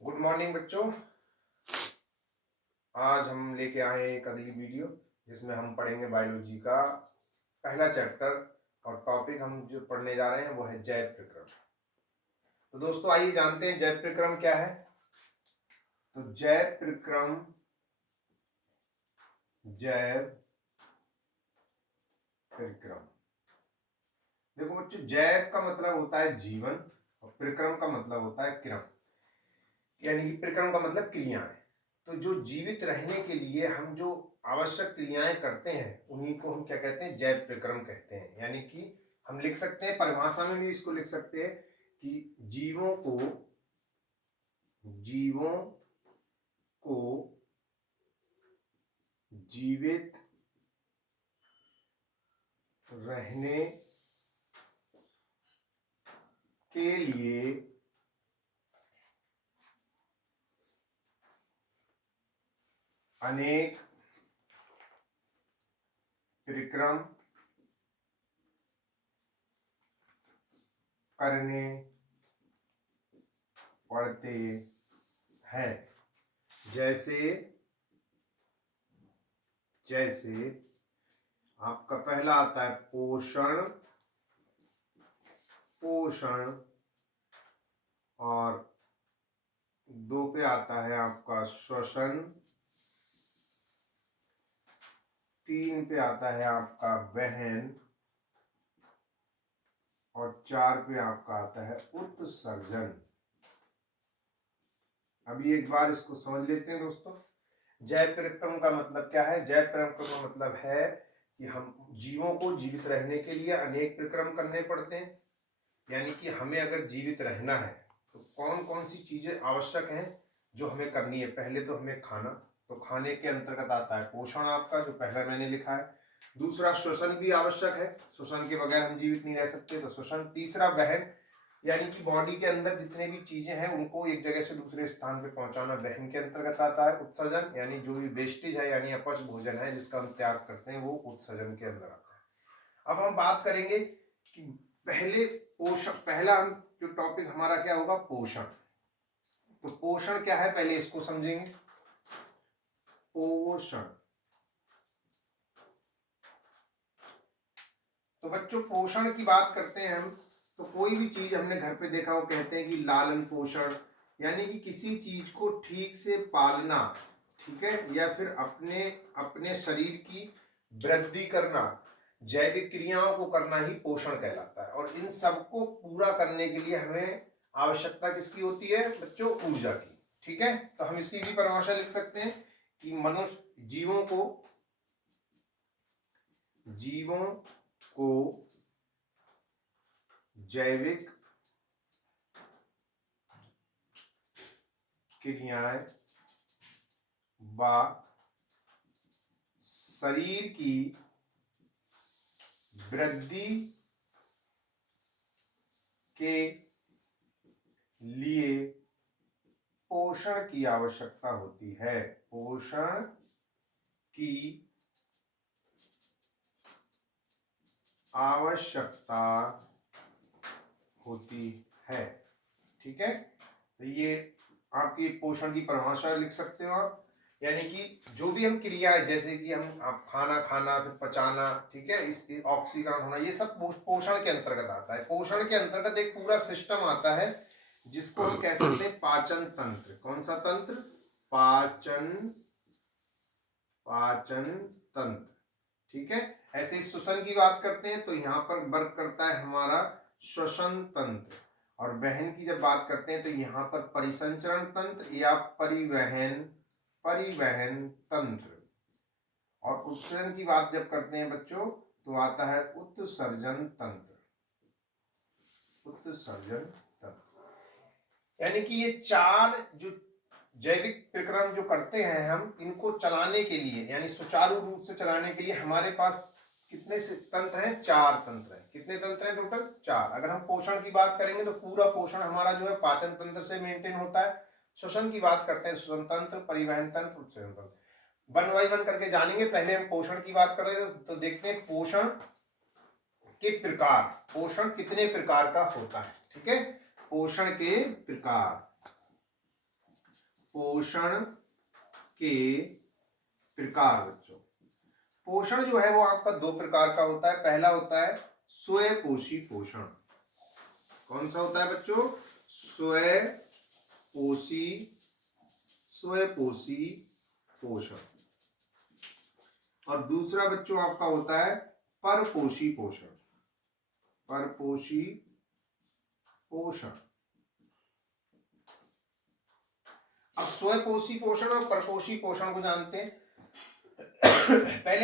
Good morning बच्चों। आज हम लेके आए हैं एक अगली वीडियो जिसमें हम पढ़ेंगे बायोलॉजी का पहला चैप्टर और टॉपिक हम जो पढ़ने जा रहे हैं वो है जैव प्रक्रम। तो दोस्तों आइए जानते हैं जैव प्रक्रम क्या है। तो जैव प्रक्रम देखो बच्चों, जैव का मतलब होता है जीवन और प्रक्रम का मतलब होता है क्रम, यानी कि प्रक्रम का मतलब क्रियाएं। तो जो जीवित रहने के लिए हम जो आवश्यक क्रियाएं करते हैं उन्हीं को हम क्या कहते हैं, जैव प्रक्रम कहते हैं। यानी कि हम लिख सकते हैं, परिभाषा में भी इसको लिख सकते हैं कि जीवों को जीवित रहने के लिए अनेक प्रक्रम करने पड़ते हैं। जैसे आपका पहला आता है पोषण और 2 पे आता है आपका श्वसन, 3 पे आता है आपका वहन और 4 पे आपका आता है उत्सर्जन। अभी एक बार इसको समझ लेते हैं दोस्तों। जैव प्रक्रम का मतलब क्या है? जैव प्रक्रम का मतलब है कि हम जीवों को जीवित रहने के लिए अनेक प्रक्रम करने पड़ते हैं। यानी कि हमें अगर जीवित रहना है तो कौन कौन सी चीजें आवश्यक हैं जो हमें करनी है। पहले तो हमें खाना, तो खाने के अंतर्गत आता है पोषण आपका, जो पहला मैंने लिखा है। दूसरा श्वसन भी आवश्यक है, श्वसन के बगैर हम जीवित नहीं रह सकते, तो श्वसन। तीसरा वहन, यानी कि बॉडी के अंदर जितने भी चीजें हैं उनको एक जगह से दूसरे स्थान पे पहुंचाना वहन के अंतर्गत आता है। उत्सर्जन, यानी जो भी वेस्टेज है यानी अपच भोजन है जिसका हम त्याग करते हैं, वो उत्सर्जन के अंदर आता है। अब हम बात करेंगे कि पहला हम जो टॉपिक हमारा क्या होगा, पोषण। तो पोषण क्या है पहले इसको समझेंगे। पोषण, तो बच्चों पोषण की बात करते हैं हम, तो कोई भी चीज हमने घर पे देखा, वो कहते हैं कि लालन पोषण, यानी कि किसी चीज को ठीक से पालना, ठीक है, या फिर अपने अपने शरीर की वृद्धि करना, जैविक क्रियाओं को करना ही पोषण कहलाता है। और इन सबको पूरा करने के लिए हमें आवश्यकता किसकी होती है बच्चों? ऊर्जा की। ठीक है, तो हम इसकी भी परिभाषा लिख सकते हैं कि मनुष्य जीवों को जैविक क्रियाएं व शरीर की वृद्धि के लिए पोषण की आवश्यकता होती है। पोषण की आवश्यकता होती है। ठीक है, तो ये आपकी पोषण की परिभाषा लिख सकते हो आप। यानी कि जो भी हम क्रियाएं, जैसे कि आप खाना खाना, फिर पचाना, ठीक है, इस ऑक्सीकरण होना, ये सब पोषण के अंतर्गत आता है। पोषण के अंतर्गत एक पूरा सिस्टम आता है जिसको हम कह सकते हैं पाचन तंत्र। कौन सा तंत्र? पाचन तंत्र। ठीक है, ऐसे ही श्वसन की बात करते हैं तो यहाँ पर वर्क करता है हमारा श्वसन तंत्र। और वहन की जब बात करते हैं तो यहाँ पर परिसंचरण तंत्र या परिवहन तंत्र। और उत्सर्जन की बात जब करते हैं बच्चों तो आता है उत्सर्जन तंत्र। यानी कि ये 4 जो जैविक प्रक्रम जो करते हैं हम, इनको चलाने के लिए यानी सुचारू रूप से चलाने के लिए हमारे पास कितने तंत्र हैं? 4 तंत्र हैं। कितने तंत्र हैं टोटल? 4। अगर हम पोषण की बात करेंगे तो पूरा पोषण हमारा जो है पाचन तंत्र से मेंटेन होता है। श्वसन की बात करते हैं श्वसन तंत्र, परिवहन तंत्र, उत्सर्जन तंत्र। 1 बाय 1 करके जानेंगे। पहले हम पोषण की बात कर रहे थे तो देखते हैं पोषण के प्रकार। पोषण कितने प्रकार का होता है? ठीक है, पोषण के प्रकार। पोषण के प्रकार बच्चों। पोषण जो है वो आपका दो प्रकार का होता है। पहला होता है स्वपोषी पोषण। कौन सा होता है बच्चों? स्वपोषी पोषण। और दूसरा बच्चों आपका होता है परपोषी पोषण। परपोषी पोषण। अब स्वपोषी पोषण और परपोषी पोषण को जानते हैं। पहले